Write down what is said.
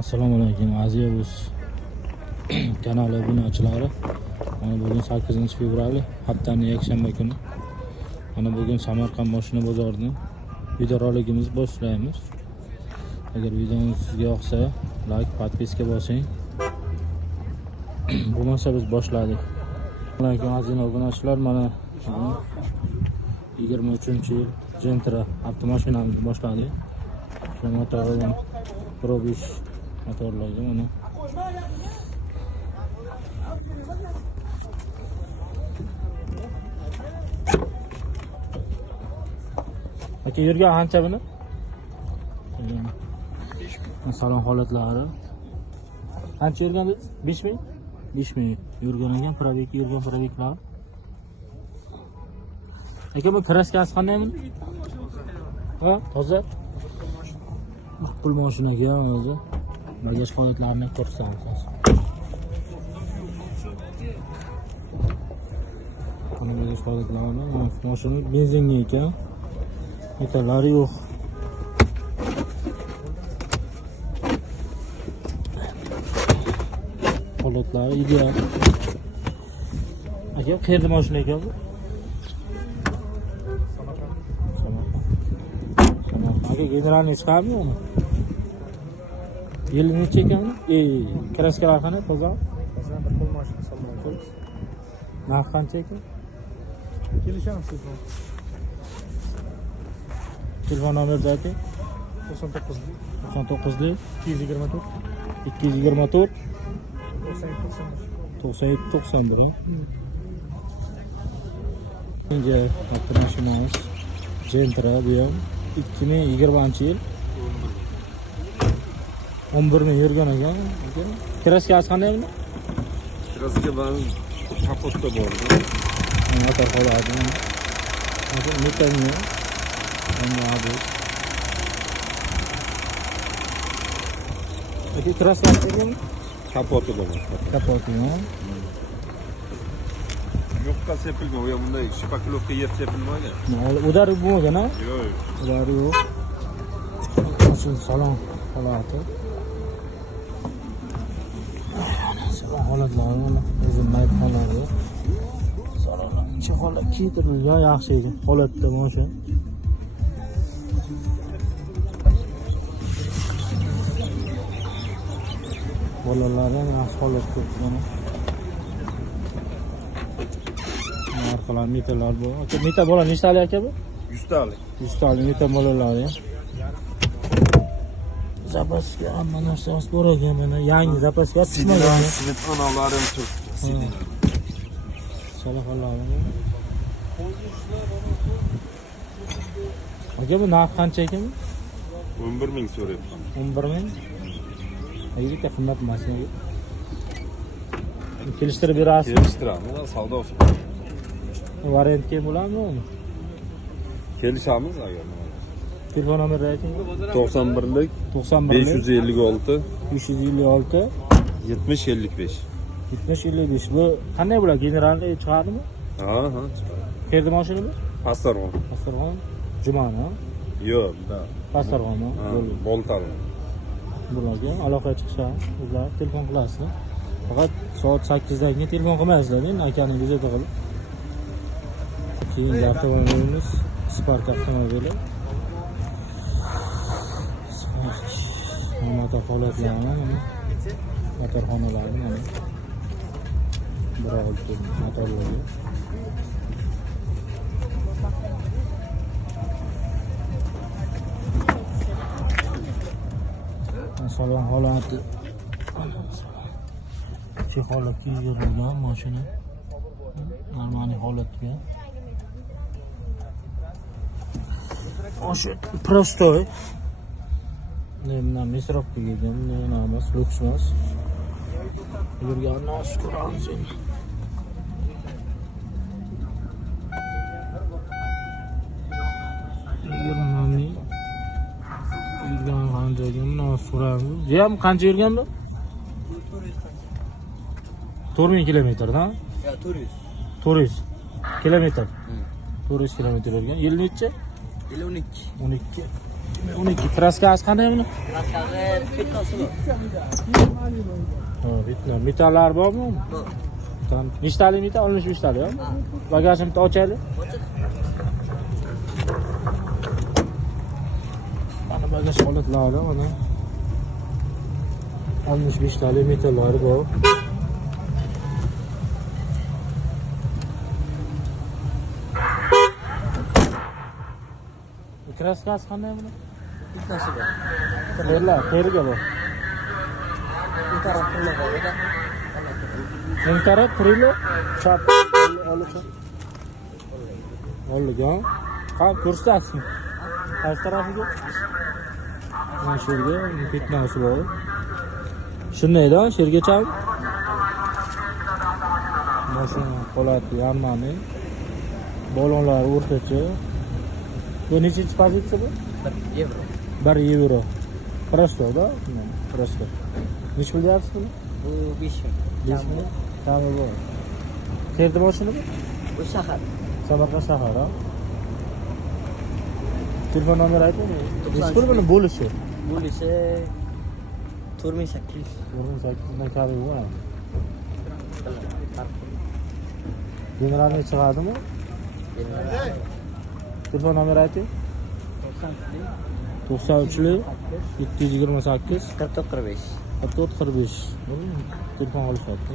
Assalomu alaykum aziz kanali obunachilari. Mana bugun 8-fevral, haftaning yakshanba kuni. Mana bugun Samarqand mashina bozoridan videorolikimizni boshlaymiz. Agar videomiz sizga yoqsa, like, podpiska bosing. Bo'lmasa biz boshladik. Alaykum aziz obunachilar, mana 23-yil Gentra avtomashinamizni boshladik. Shu motordan probish motorlarga mana aka yurgan qancha buni? Salon holatlari qancha yurgan biz? 5000? 5000 yurgan ekan, probek yurgan probeklar. Aka bu kraskasi qanday buni? Ha, toza. Pul mashinaga o'zi bagaj holatlarini ko'rsatamiz. Mana bagaj holatlarini, mashina benzinga ekan. Metallari yo'q. Holatlari ideal. Aka, qayerda mashina ekan bu? Aka, generalniy chiqarmi uni? Yili necha ekan? Kraskalar qanday? Toza? Toza bir pul mashina solmoqchiz. Narx qancha ekan? Kelishamiz siz. Telefon nomerni ayting. 99 99 224 224 97 97 91. Menga avtomashinamiz Gentra bu ham 2020-yil 11 yurgan ekan. Kraskasi qanday buni? Kraska bilan kapotda bor. Motor holati. Hozir metanni. Mana bu. Aka kraskasi qanday? Kapoti bor. Kapoti, ha? Yo'qqa sepilgan, u ham bunday shpakilovka yer sepilmagan. Udar bo'lmagan, ha? Yo'q. Udar yo'q. Mashina salon holati. Salon holatlari mana o'zim maytxonlari. Salonlar ichi holat kiydirilgan, yaxshi edi. Holatda mashina. Bolalarni yaxshi holatda mana. Arqalar metallar bor. Aka, metal bola nechtalik aka bu? 100 talik. 100 talik metal bolalar ya. Zapaska hamma narsasi bor ekan, mana yangi zapaska tushmagan. Svet analarim turibdi. Salaxonlarni. Aka, bu narx qancha ekan? 11000 so'rayapman. 11000. Aytga qimmat emas. Kelishtirib berasiz. Kelishtiramiz, savdo olsin. Variant kim bo'ladimi uni? Kelishamiz agar. Telefon nomerini ayting. 91lik 556 556 70 55. 70 55. Bu qanday bo'ladi? Generalniy chiqadimi? Ha. Qayerda mashina bu? Pastarg'on. Pastarg'on. Jumani. Yo'q, da. Pastarg'onmi? Boltali. Bularga aloqa chiqsa, ular telefon qilasiz. Faqat soat 8dan keyin telefon qilmaysizlar, endi akaning bezovta qilib. Keyingi avtomobilimiz Spark avtomobili. Spark. Motor holatlari mana. Motor xonalari mana. Bir olti motorlari. Salon holati. Shu holatga yig'ilgan mashina. Normal holatga. O'sha prostoy. Nima misrofga kelgan, nima emas, luks emas. Yurgan nos ko'ramiz endi. Yurmani. Yurgan qanchaga nos ko'ramiz. Jam qancha yurgan bu? 4000 kilometrda? Ya 400. 400 kilometr. 400 kilometr yurgan. Yil necha? Yil 12. 12. 12 kraskasi qanday buni? Raskasi bittasi bor. Ha, bitta. Metallari bormi? Bor. Tamam. Nechtalik metal? 65 talik, yo? Bagajni bitta ochaylik. Mana bagaj holatlari mana. 65 talik metallari bor. Kraskasi qanday buni? Bittasi bor. Qayerga bor? Bu taraf pullar bor. Eng taraf Trilo, chap olib. Olgan. Qani ko'rsatsin. Qaysi tarafiga? Mana shu yerga fitnasi bor. Shundayda, shergachami? Mashina holati hammani. Balonlar o'rtacha. Bu nechinchi pozitsiya bu? 1 yevro. 1 yevro. Prosto-da? Prosto. Nech pul deyapsiz buni? Bu 5 ming. 5 ming. Ta'mi bor. Qayerda mashina bu? Bu shahar. Samarqand shahar, ha? Telefon nomeri ayting. Nech pul buni bo'lishi? Bo'lishi 4800. 48 dan kami bor. Generalni chiqadimi? Telefon nomeri ayting. 93 728 44 45. 44 45. Telefon olishadi.